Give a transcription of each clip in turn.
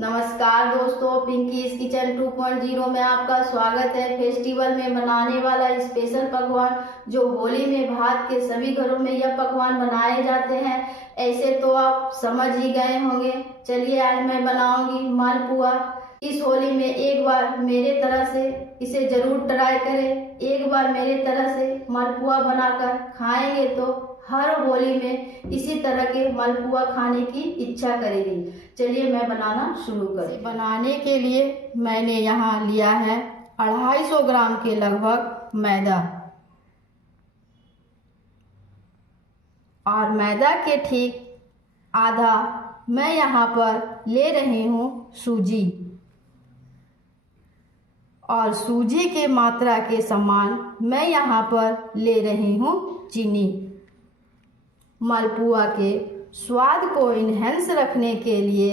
नमस्कार दोस्तों, pinkies kitchen 2.0 में आपका स्वागत है। फेस्टिवल में बनाने वाला स्पेशल पकवान जो होली में भारत के सभी घरों में यह पकवान बनाए जाते हैं, ऐसे तो आप समझ ही गए होंगे। चलिए आज मैं बनाऊंगी मालपुआ। इस होली में एक बार मेरे तरह से इसे जरूर ट्राई करें। एक बार मेरे तरह से मालपुआ बनाकर खाएंगे तो हर होली में इसी तरह के मालपुआ खाने की इच्छा करेगी। चलिए मैं बनाना शुरू करें। बनाने के लिए मैंने यहाँ लिया है 250 ग्राम के लगभग मैदा, और मैदा के ठीक आधा मैं यहाँ पर ले रही हूँ सूजी, और सूजी के मात्रा के समान मैं यहाँ पर ले रही हूँ चीनी। मालपुआ के स्वाद को इन्हेंस रखने के लिए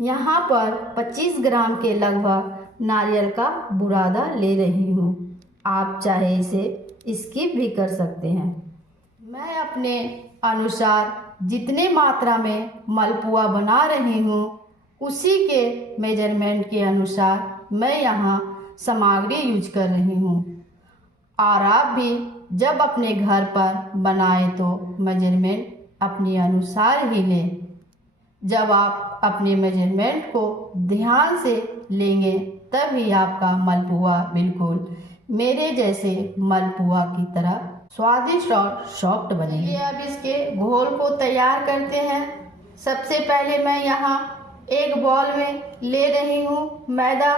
यहाँ पर 25 ग्राम के लगभग नारियल का बुरादा ले रही हूँ। आप चाहे इसे स्किप भी कर सकते हैं। मैं अपने अनुसार जितने मात्रा में मालपुआ बना रही हूँ उसी के मेजरमेंट के अनुसार मैं यहाँ सामग्री यूज कर रही हूँ, और आप भी जब अपने घर पर बनाएं तो मेजरमेंट अपने अनुसार ही लें। जब आप अपने मेजरमेंट को ध्यान से लेंगे तभी आपका मालपुआ बिल्कुल मेरे जैसे मालपुआ की तरह स्वादिष्ट और सॉफ्ट बनेगी। अब इसके घोल को तैयार करते हैं। सबसे पहले मैं यहाँ एक बॉल में ले रही हूँ मैदा,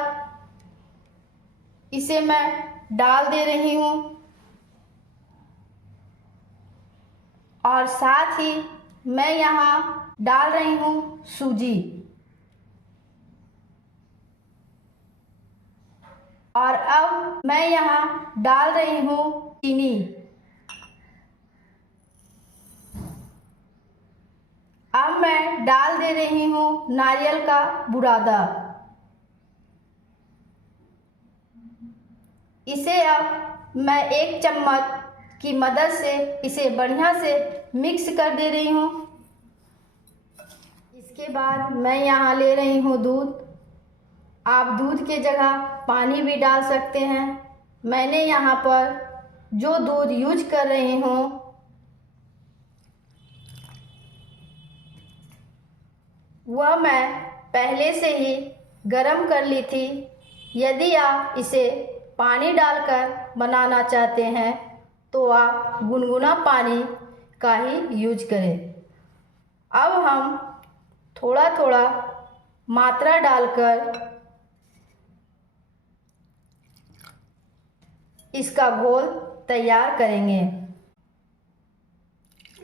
इसे मैं डाल दे रही हूँ, और साथ ही मैं यहाँ डाल रही हूँ सूजी, और अब मैं यहाँ डाल रही हूँ चीनी। अब मैं डाल दे रही हूँ नारियल का बुरादा। इसे अब मैं एक चम्मच की मदद से इसे बढ़िया से मिक्स कर दे रही हूँ। इसके बाद मैं यहाँ ले रही हूँ दूध। आप दूध के जगह पानी भी डाल सकते हैं। मैंने यहाँ पर जो दूध यूज कर रही हूँ वह मैं पहले से ही गरम कर ली थी। यदि आप इसे पानी डालकर बनाना चाहते हैं तो आप गुनगुना पानी का ही यूज करें। अब हम थोड़ा थोड़ा मात्रा डालकर इसका घोल तैयार करेंगे।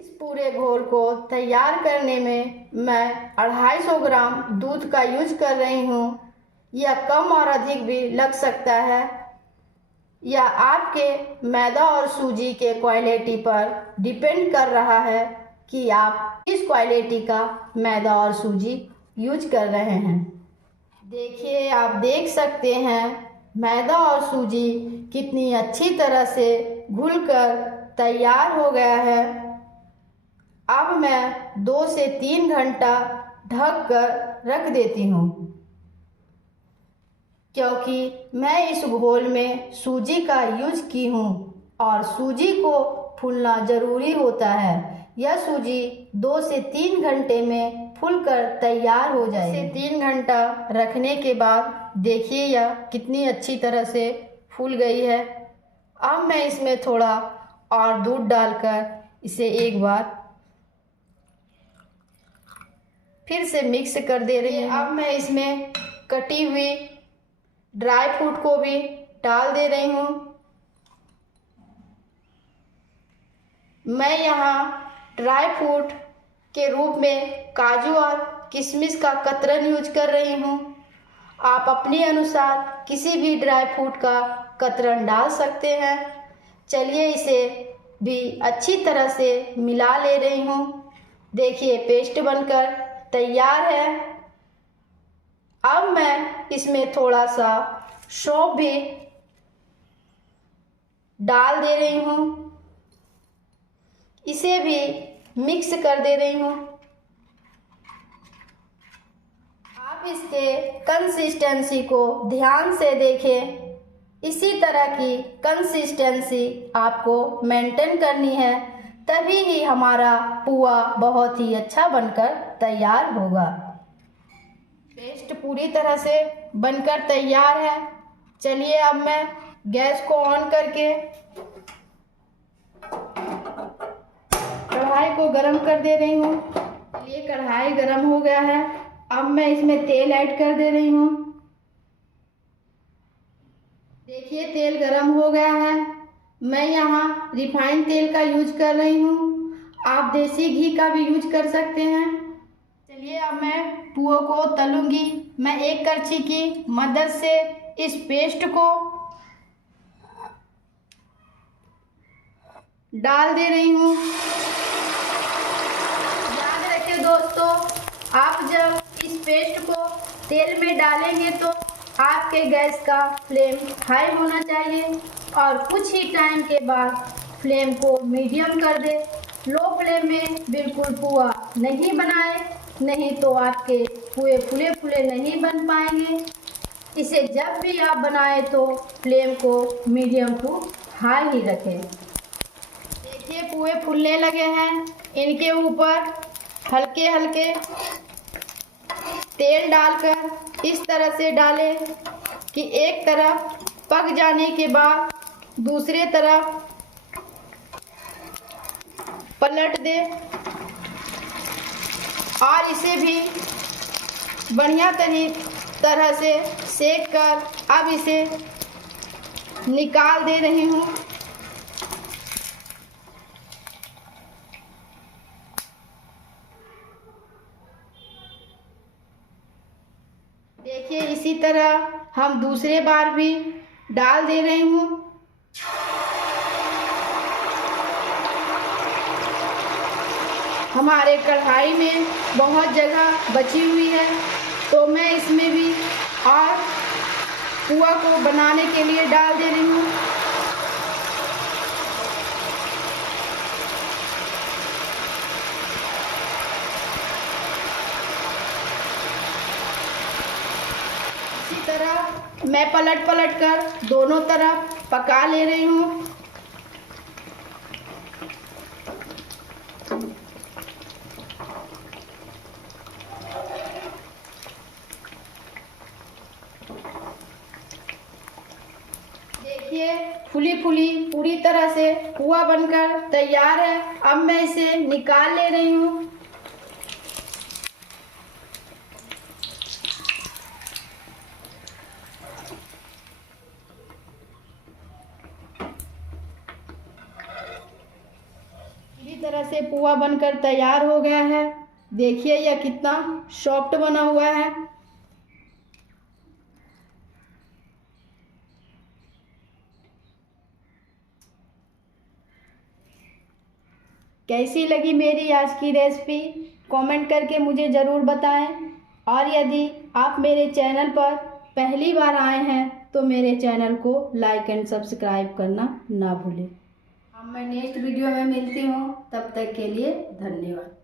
इस पूरे घोल को तैयार करने में मैं 250 ग्राम दूध का यूज कर रही हूँ। यह कम और अधिक भी लग सकता है, यह आपके मैदा और सूजी के क्वालिटी पर डिपेंड कर रहा है कि आप किस क्वालिटी का मैदा और सूजी यूज कर रहे हैं। देखिए, आप देख सकते हैं मैदा और सूजी कितनी अच्छी तरह से घुलकर तैयार हो गया है। अब मैं 2 से 3 घंटा ढक कर रख देती हूँ, क्योंकि मैं इस घोल में सूजी का यूज की हूँ और सूजी को फूलना ज़रूरी होता है। यह सूजी 2 से 3 घंटे में फूलकर तैयार हो जाए। 2 से 3 घंटा रखने के बाद देखिए यह कितनी अच्छी तरह से फूल गई है। अब मैं इसमें थोड़ा और दूध डालकर इसे एक बार फिर से मिक्स कर दे रही हूँ। अब मैं इसमें कटी हुई ड्राई फ्रूट को भी डाल दे रही हूँ। मैं यहाँ ड्राई फ्रूट के रूप में काजू और किशमिश का कतरन यूज कर रही हूँ। आप अपने अनुसार किसी भी ड्राई फ्रूट का कतरन डाल सकते हैं। चलिए इसे भी अच्छी तरह से मिला ले रही हूँ। देखिए पेस्ट बनकर तैयार है। अब मैं इसमें थोड़ा सा सौंफ भी डाल दे रही हूँ। इसे भी मिक्स कर दे रही हूँ। आप इसके कंसिस्टेंसी को ध्यान से देखें। इसी तरह की कंसिस्टेंसी आपको मेंटेन करनी है, तभी ही हमारा पुआ बहुत ही अच्छा बनकर तैयार होगा। पेस्ट पूरी तरह से बनकर तैयार है। चलिए अब मैं गैस को ऑन करके कढ़ाई को गरम कर दे रही हूँ। चलिए कढ़ाई गरम हो गया है। अब मैं इसमें तेल ऐड कर दे रही हूँ। देखिए तेल गरम हो गया है। मैं यहाँ रिफाइंड तेल का यूज कर रही हूँ, आप देसी घी का भी यूज कर सकते हैं। चलिए अब मैं पुआ को तलूंगी। मैं एक करछी की मदद से इस पेस्ट को डाल दे रही हूँ। याद रखिए दोस्तों, आप जब इस पेस्ट को तेल में डालेंगे तो आपके गैस का फ्लेम हाई होना चाहिए और कुछ ही टाइम के बाद फ्लेम को मीडियम कर दे। लो फ्लेम में बिल्कुल पुआ नहीं बनाए, नहीं तो आपके पुए फूले फूले नहीं बन पाएंगे। इसे जब भी आप बनाएं तो फ्लेम को मीडियम टू हाई ही रखें। देखिए पुए फूलने लगे हैं। इनके ऊपर हल्के हल्के तेल डालकर इस तरह से डालें कि एक तरफ पक जाने के बाद दूसरे तरफ पलट दें और इसे भी बढ़िया तरह से सेक कर अब इसे निकाल दे रही हूँ। देखिए इसी तरह हम दूसरे बार भी डाल दे रही हूँ। हमारे कढ़ाई में बहुत जगह बची हुई है तो मैं इसमें भी और पुआ को बनाने के लिए डाल दे रही हूँ। इसी तरह मैं पलट कर दोनों तरफ पका ले रही हूँ। देखिए फूली फूली पूरी तरह से पुआ बनकर तैयार है। अब मैं इसे निकाल ले रही हूँ। पूरी तरह से पुआ बनकर तैयार हो गया है। देखिए यह कितना सॉफ्ट बना हुआ है। कैसी लगी मेरी आज की रेसिपी कमेंट करके मुझे ज़रूर बताएं। और यदि आप मेरे चैनल पर पहली बार आए हैं तो मेरे चैनल को लाइक एंड सब्सक्राइब करना ना भूलें। अब मैं नेक्स्ट वीडियो में मिलती हूँ, तब तक के लिए धन्यवाद।